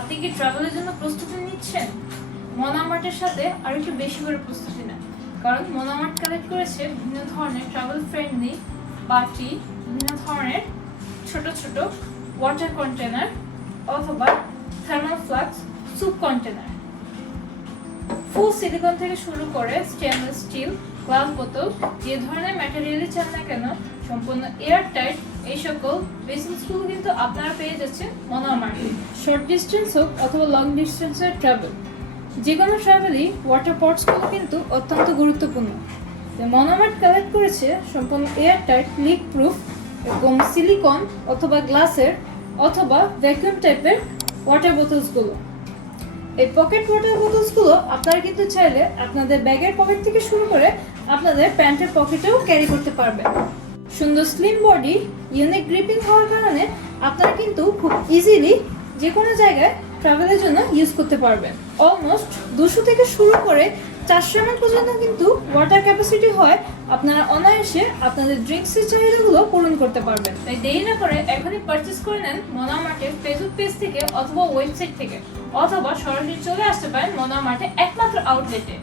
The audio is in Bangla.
আপনি কি ট্রাভেলের জন্য প্রস্তুতি নিচ্ছেন? মনামার্টের সাথে আরও একটু বেশি করে প্রস্তুতি নেন। কারণ মনামার্ট কালেক্ট করেছে বিভিন্ন ধরনের ট্রাভেল ফ্রেন্ডলি বাটি, বিভিন্ন ধরনের ছোট ছোট ওয়াটার কন্টেনার অথবা thermal flask soup container full silicone থেকে শুরু করে স্টেনলেস স্টিল গ্লাস বোতল, যে ধরনের ম্যাটেরিয়ালই চান না কেন, সম্পূর্ণ এয়ার টাইট এই সকল বেসিনসগুলো কিন্তু আপনারা পেয়ে যাচ্ছেন মনোমার্টে শর্ট ডিস্টেন্স হোক অথবা লং ডিস্টেন্সের ট্রাভেল যে কোনো ট্রাভেলই ওয়াটার পটসগুলো কিন্তু অত্যন্ত গুরুত্বপূর্ণ। মনোমার্ট কালেক্ট করেছে সম্পূর্ণ এয়ার টাইট লিক প্রুফ এবং সিলিকন অথবা গ্লাসের অথবা ভ্যাকুয়াম টাইপের ওয়াটার বোতলসগুলো এই পকেট ওয়াটার বোতলসগুলো আপনারা কিন্তু চাইলে আপনাদের ব্যাগের পকেট থেকে শুরু করে আপনাদের প্যান্টের পকেটেও ক্যারি করতে পারবেন। সুন্দর স্লিম বডি ইউনিক গ্রিপিং হওয়ার কারণে আপনারা কিন্তু খুব ইজিলি যে কোনো জায়গায় ট্রাভেলের জন্য ইউজ করতে পারবেন। অলমোস্ট দুশো থেকে শুরু করে চারশো এমএল পর্যন্ত কিন্তু ওয়াটার ক্যাপাসিটি হয়। আপনারা অনায়াসে আপনাদের ড্রিঙ্কসের চাহিদাগুলো পূরণ করতে পারবেন। তাই দেরি না করে এখনই পারচেস করে নেন মোনামার্টের ফেসবুক পেজ থেকে অথবা ওয়েবসাইট থেকে। অথবা সরাসরি চলে আসতে পারেন মোনামার্টে একমাত্র আউটলেটে